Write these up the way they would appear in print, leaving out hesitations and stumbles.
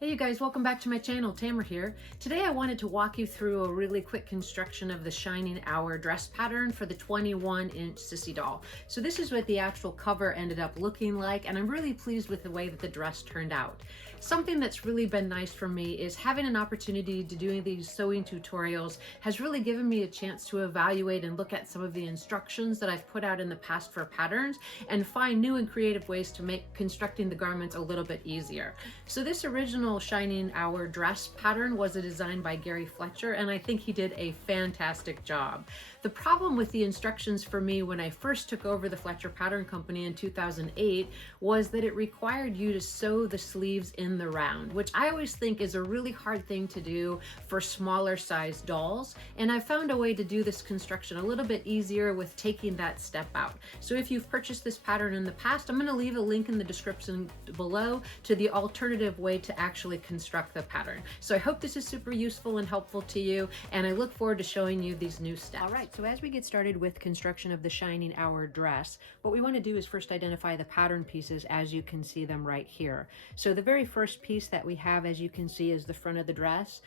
Hey you guys, welcome back to my channel. Tamara here. Today I wanted to walk you through a really quick construction of the Shining Hour dress pattern for the 21-inch sissy doll. So this is what the actual cover ended up looking like, and I'm really pleased with the way that the dress turned out. Something that's really been nice for me is having an opportunity to doing these sewing tutorials has really given me a chance to evaluate and look at some of the instructions that I've put out in the past for patterns and find new and creative ways to make constructing the garments a little bit easier. So this original Shining Hour dress pattern was a design by Gary Fletcher, and I think he did a fantastic job. The problem with the instructions for me when I first took over the Fletcher Pattern Company in 2008 was that it required you to sew the sleeves in the round, which I always think is a really hard thing to do for smaller size dolls. And I found a way to do this construction a little bit easier with taking that step out. So if you've purchased this pattern in the past, I'm going to leave a link in the description below to the alternative way to actually construct the pattern. So I hope this is super useful and helpful to you, and I look forward to showing you these new steps. All right, so as we get started with construction of the Shining Hour dress, what we want to do is first identify the pattern pieces as you can see them right here. So the very first piece that we have, as you can see, is the front of the dress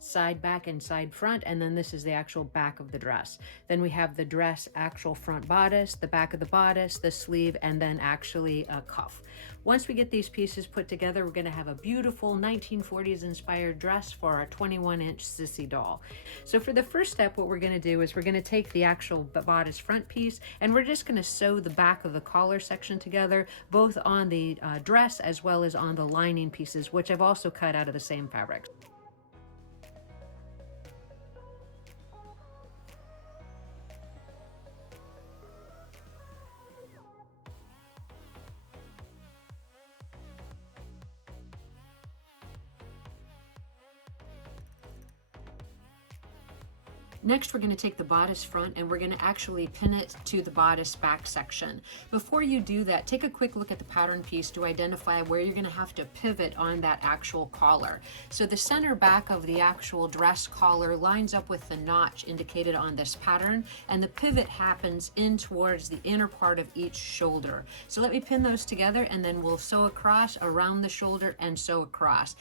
side back and side front, and then this is the actual back of the dress. Then we have the dress actual front bodice, the back of the bodice, the sleeve, and then actually a cuff. Once we get these pieces put together, we're going to have a beautiful 1940s inspired dress for our 21-inch sissy doll. So for the first step, what we're going to do is we're going to take the actual bodice front piece and we're just going to sew the back of the collar section together, both on the dress as well as on the lining pieces, which I've also cut out of the same fabric. Next, we're going to take the bodice front and we're going to actually pin it to the bodice back section. Before you do that, take a quick look at the pattern piece to identify where you're going to have to pivot on that actual collar. So the center back of the actual dress collar lines up with the notch indicated on this pattern, and the pivot happens in towards the inner part of each shoulder. So let me pin those together and then we'll sew across around the shoulder and sew across.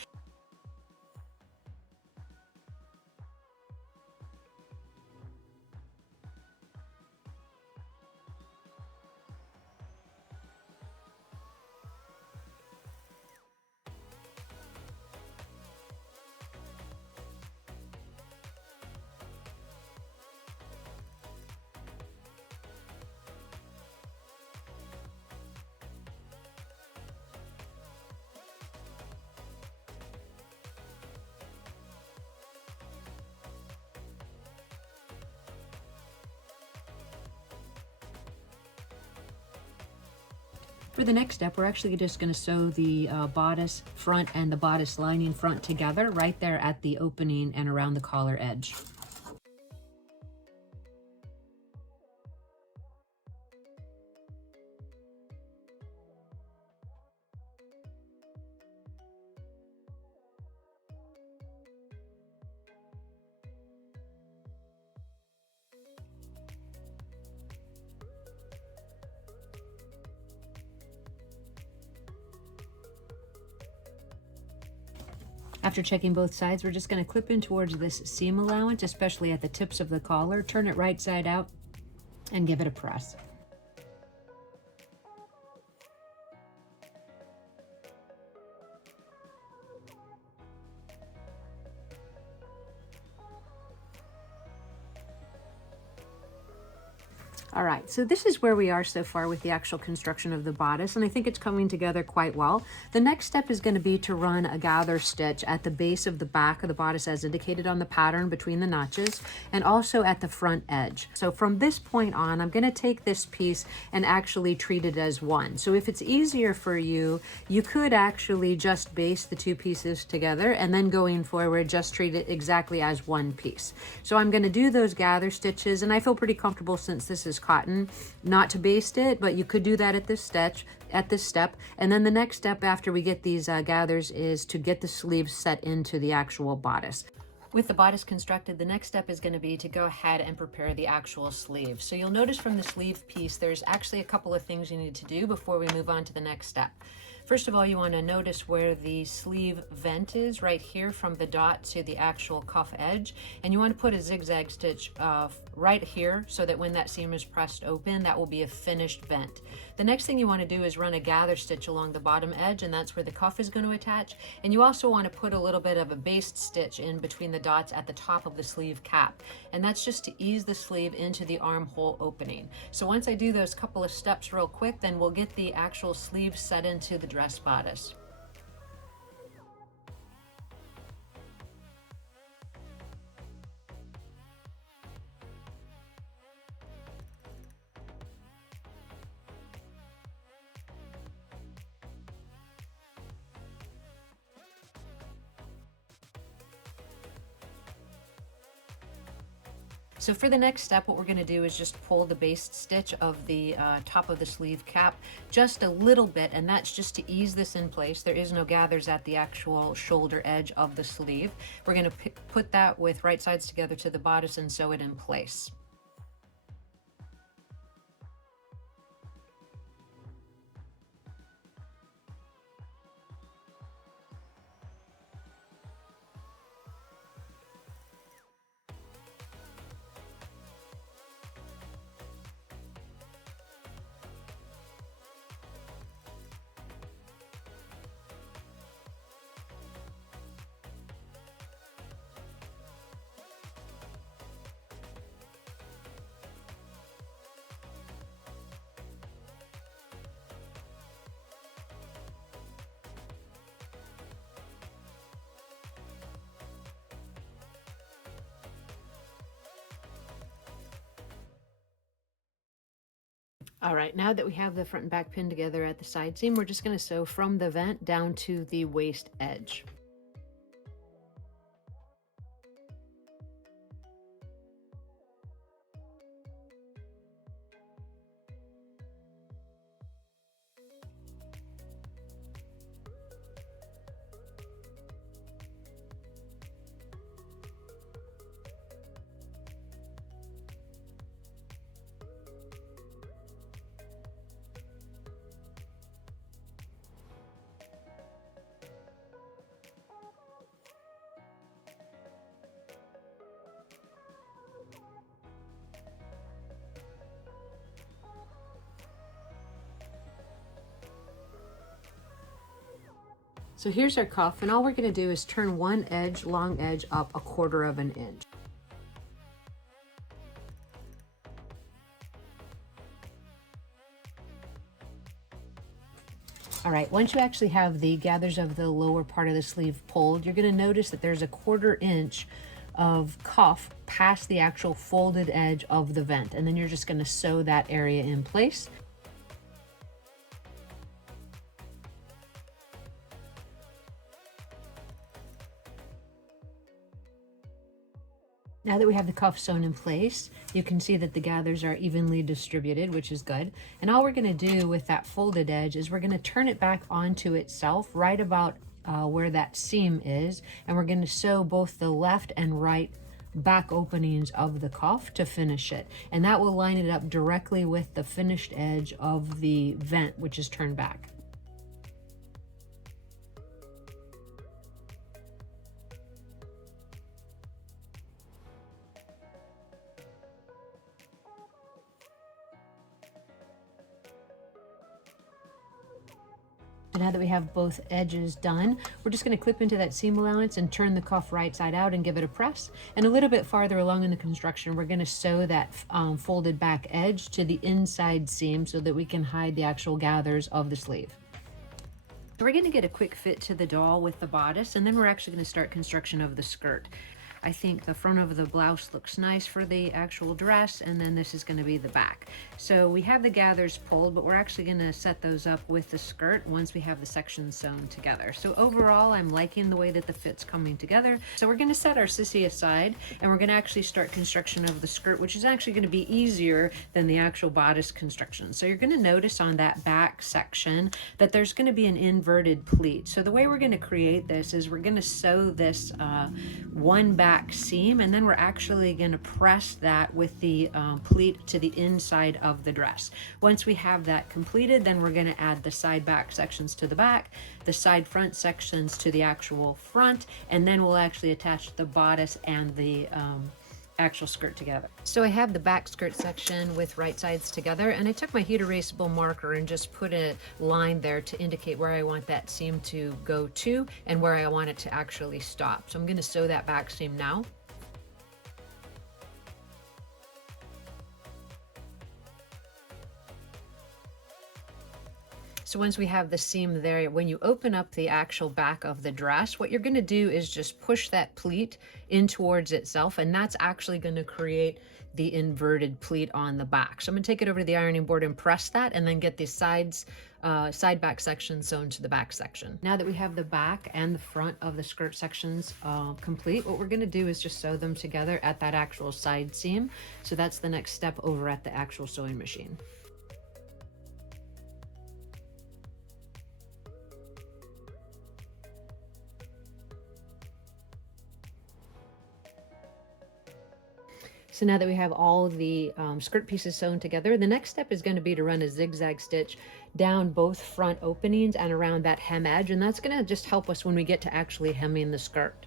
For the next step, we're actually just going to sew the bodice front and the bodice lining front together right there at the opening and around the collar edge. After checking both sides, we're just going to clip in towards this seam allowance, especially at the tips of the collar. Turn it right side out and give it a press. All right, so this is where we are so far with the actual construction of the bodice, and I think it's coming together quite well. The next step is going to be to run a gather stitch at the base of the back of the bodice as indicated on the pattern between the notches, and also at the front edge. So from this point on, I'm going to take this piece and actually treat it as one. So if it's easier for you, you could actually just base the two pieces together and then going forward, just treat it exactly as one piece. So I'm going to do those gather stitches, and I feel pretty comfortable since this is cotton not to baste it, but you could do that at this step. And then the next step after we get these gathers is to get the sleeves set into the actual bodice. With the bodice constructed, the next step is going to be to go ahead and prepare the actual sleeve. So you'll notice from the sleeve piece, there's actually a couple of things you need to do before we move on to the next step. First of all, you want to notice where the sleeve vent is right here from the dot to the actual cuff edge, and you want to put a zigzag stitch right here so that when that seam is pressed open, that will be a finished vent. The next thing you want to do is run a gather stitch along the bottom edge, and that's where the cuff is going to attach. And you also want to put a little bit of a baste stitch in between the dots at the top of the sleeve cap, and that's just to ease the sleeve into the armhole opening. So once I do those couple of steps real quick, then we'll get the actual sleeve set into the dress bodice. So for the next step, what we're going to do is just pull the baste stitch of the top of the sleeve cap just a little bit, and that's just to ease this in place. There is no gathers at the actual shoulder edge of the sleeve. We're going to put that with right sides together to the bodice and sew it in place. All right, now that we have the front and back pinned together at the side seam, we're just going to sew from the vent down to the waist edge. So here's our cuff, and all we're going to do is turn one edge, long edge, up 1/4 of an inch. All right, once you actually have the gathers of the lower part of the sleeve pulled, you're going to notice that there's a 1/4 inch of cuff past the actual folded edge of the vent, and then you're just going to sew that area in place. Now that we have the cuff sewn in place, you can see that the gathers are evenly distributed, which is good. And all we're going to do with that folded edge is we're going to turn it back onto itself right about where that seam is, and we're going to sew both the left and right back openings of the cuff to finish it. And that will line it up directly with the finished edge of the vent, which is turned back. And now that we have both edges done, we're just going to clip into that seam allowance and turn the cuff right side out and give it a press. And a little bit farther along in the construction, we're going to sew that folded back edge to the inside seam so that we can hide the actual gathers of the sleeve. So we're going to get a quick fit to the doll with the bodice, and then we're actually going to start construction of the skirt. I think the front of the blouse looks nice for the actual dress, and then this is going to be the back. So we have the gathers pulled, but we're actually going to set those up with the skirt once we have the sections sewn together. So overall, I'm liking the way that the fit's coming together. So we're going to set our sissy aside, and we're going to actually start construction of the skirt, which is actually going to be easier than the actual bodice construction. So you're going to notice on that back section that there's going to be an inverted pleat. So the way we're going to create this is we're going to sew this one back back seam, and then we're actually going to press that with the pleat to the inside of the dress. Once we have that completed, then we're going to add the side back sections to the back, the side front sections to the actual front, and then we'll actually attach the bodice and the actual skirt together. So I have the back skirt section with right sides together, and I took my heat erasable marker and just put a line there to indicate where I want that seam to go to and where I want it to actually stop. So I'm going to sew that back seam now. So once we have the seam there, when you open up the actual back of the dress, what you're going to do is just push that pleat in towards itself, and that's actually going to create the inverted pleat on the back. So I'm going to take it over to the ironing board and press that, and then get the sides, side back section sewn to the back section. Now that we have the back and the front of the skirt sections complete, what we're going to do is just sew them together at that actual side seam. So that's the next step over at the actual sewing machine. So now that we have all the skirt pieces sewn together, the next step is going to be to run a zigzag stitch down both front openings and around that hem edge, and that's going to just help us when we get to actually hemming the skirt.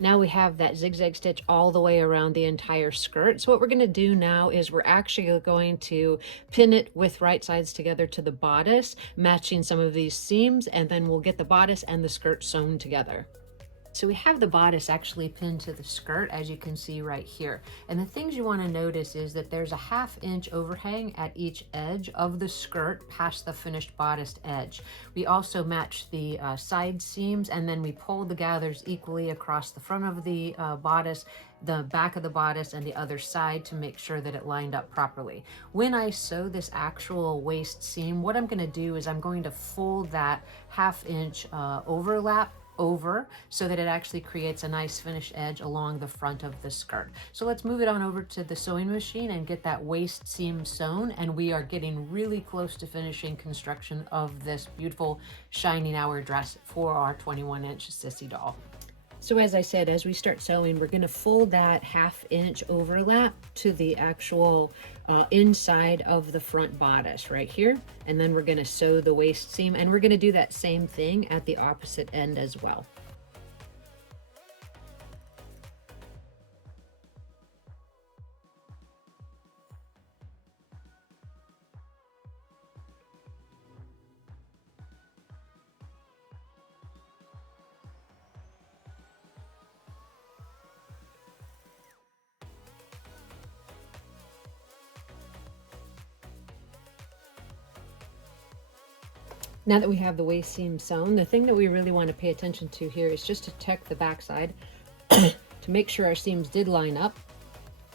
Now we have that zigzag stitch all the way around the entire skirt. So what we're going to do now is we're actually going to pin it with right sides together to the bodice, matching some of these seams, and then we'll get the bodice and the skirt sewn together. So we have the bodice actually pinned to the skirt, as you can see right here. And the things you want to notice is that there's a 1/2 inch overhang at each edge of the skirt past the finished bodice edge. We also match the side seams, and then we pull the gathers equally across the front of the bodice, the back of the bodice, and the other side to make sure that it lined up properly. When I sew this actual waist seam, what I'm going to do is I'm going to fold that 1/2 inch overlap over so that it actually creates a nice finished edge along the front of the skirt. So let's move it on over to the sewing machine and get that waist seam sewn, and we are getting really close to finishing construction of this beautiful shining hour dress for our 21-inch sissy doll. So as I said, as we start sewing, we're going to fold that 1/2 inch overlap to the actual inside of the front bodice right here. And then we're going to sew the waist seam, and we're going to do that same thing at the opposite end as well. Now that we have the waist seam sewn, the thing that we really want to pay attention to here is just to check the back side to make sure our seams did line up.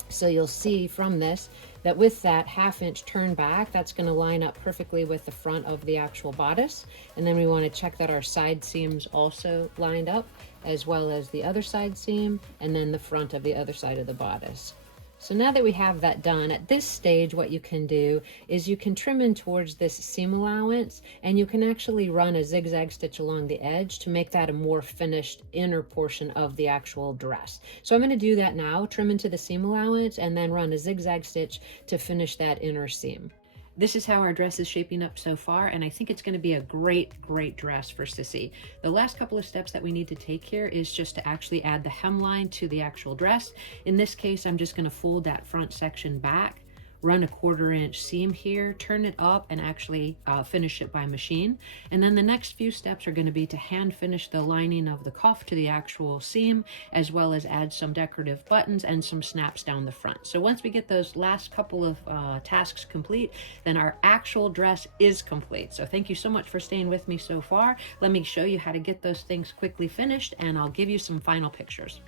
So you'll see from this that with that 1/2 inch turn back, that's going to line up perfectly with the front of the actual bodice. And then we want to check that our side seams also lined up, as well as the other side seam, and then the front of the other side of the bodice. So now that we have that done, at this stage what you can do is you can trim in towards this seam allowance, and you can actually run a zigzag stitch along the edge to make that a more finished inner portion of the actual dress. So I'm going to do that now, trim into the seam allowance, and then run a zigzag stitch to finish that inner seam. This is how our dress is shaping up so far, and I think it's going to be a great dress for Sissy. The last couple of steps that we need to take here is just to actually add the hemline to the actual dress. In this case, I'm just going to fold that front section back, run a 1/4 inch seam here, turn it up, and actually finish it by machine. And then the next few steps are going to be to hand finish the lining of the cuff to the actual seam, as well as add some decorative buttons and some snaps down the front. So once we get those last couple of tasks complete, then our actual dress is complete. So thank you so much for staying with me so far. Let me show you how to get those things quickly finished, and I'll give you some final pictures.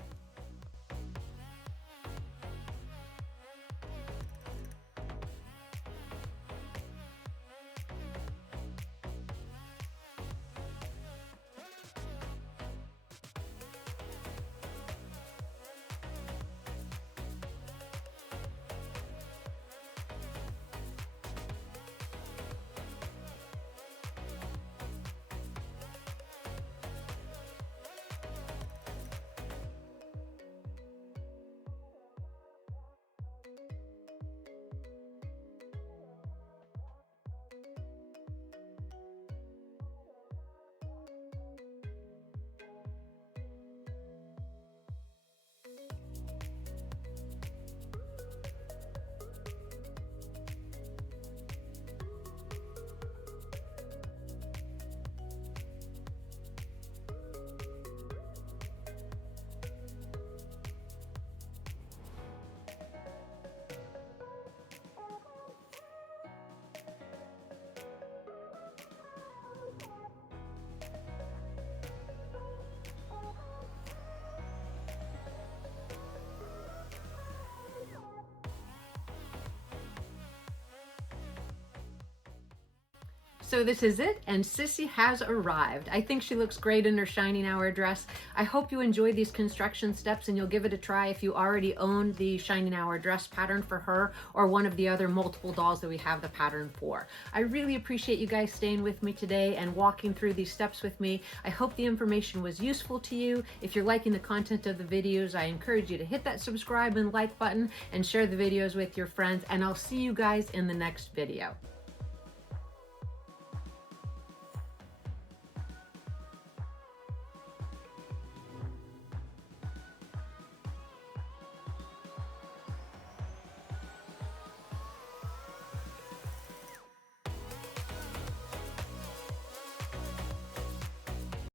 So this is it, and Sissy has arrived. I think she looks great in her Shining Hour dress. I hope you enjoy these construction steps and you'll give it a try if you already own the Shining Hour dress pattern for her or one of the other multiple dolls that we have the pattern for. I really appreciate you guys staying with me today and walking through these steps with me. I hope the information was useful to you. If you're liking the content of the videos, I encourage you to hit that subscribe and like button and share the videos with your friends, and I'll see you guys in the next video.